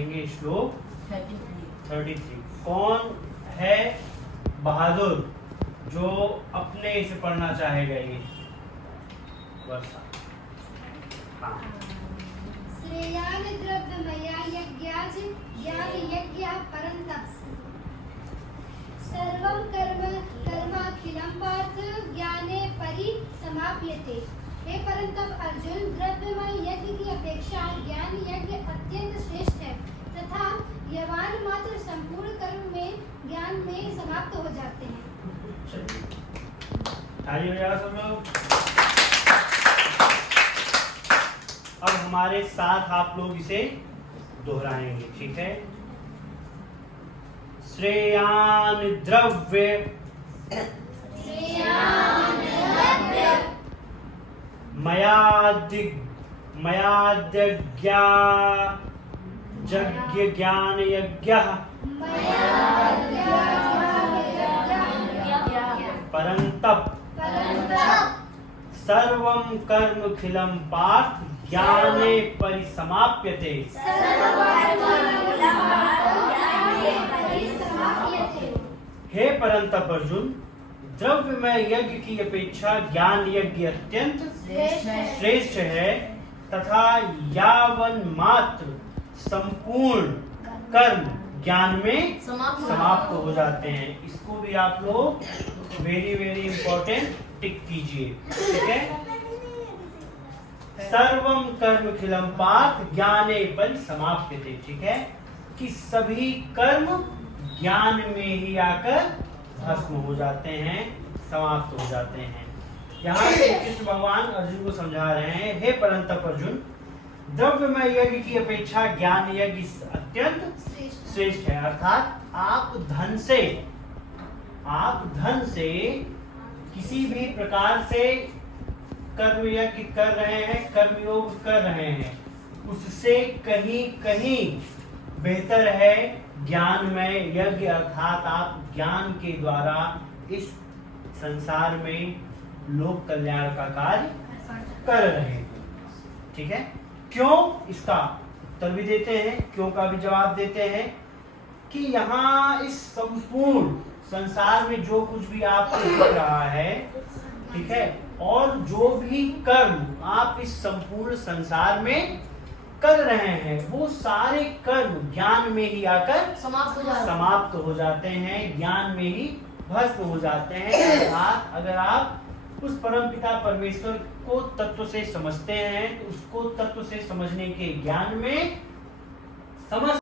श्लोक 33। कौन है बहादुर जो अपने इसे पढ़ना चाहेगा? ये वर्षा। हाँ। श्रेयान द्रव्यमया यज्ञाज ज्ञान यज्ञ परंतप सर्वं कर्माखिलं पार्थ ज्ञाने परिसमाप्यते। हे परंतप अर्जुन, द्रव्यमय यज्ञ की अपेक्षा ज्ञान यज्ञ अत्यंत श्रेष्ठ है तथा यवान मात्र संपूर्ण कर्म में ज्ञान में समाप्त हो जाते हैं। ताली बजाओ सब लोग। अब हमारे साथ आप लोग इसे दोहराएंगे, ठीक है? श्रेयान द्रव्य मयाद्यज्ञा यज्ञ ज्ञान यज्ञ परंतप सर्वं कर्मखिलं पार्थ ज्ञाने परिसमाप्यते। हे परंतप अर्जुन, द्रव्यमय यज्ञ की अपेक्षा ज्ञान यज्ञ अत्यंत श्रेष्ठ है तथा यावन मात्र संपूर्ण कर्म ज्ञान में समाप्त हो जाते हैं। इसको भी आप लोग वेरी वेरी इंपॉर्टेंट टिक कीजिए, ठीक है? सर्वम कर्म खिलम पार्थ ज्ञाने परिसमाप्यते, ठीक है? कि सभी कर्म ज्ञान में ही आकर भस्म हो जाते हैं, समाप्त हो जाते हैं। यहाँ से कृष्ण भगवान अर्जुन को समझा रहे हैं, हे परंतप अर्जुन, द्रव्यमय यज्ञ की अपेक्षा ज्ञान यज्ञ अत्यंत श्रेष्ठ है। अर्थात आप धन से किसी भी प्रकार से कर्म यज्ञ कर रहे हैं, कर्मयोग कर रहे हैं, उससे कहीं कहीं बेहतर है ज्ञानमय यज्ञ। अर्थात आप ज्ञान के द्वारा इस संसार में लोक कल्याण का कार्य कर रहे हैं, ठीक है? क्यों? इसका उत्तर भी देते हैं, क्यों का भी जवाब देते हैं कि यहाँ इस संपूर्ण संसार में जो कुछ भी आपको दिख रहा है, ठीक है, और जो भी कर्म आप इस संपूर्ण संसार में कर रहे हैं, वो सारे कर्म ज्ञान में ही आकर समाप्त हो जाते हैं, ज्ञान में ही भस्म हो जाते हैं। अर्थात अगर आप उस परमपिता परमेश्वर को तत्व से समझते हैं तो उसको तत्व से समझने के ज्ञान में समझ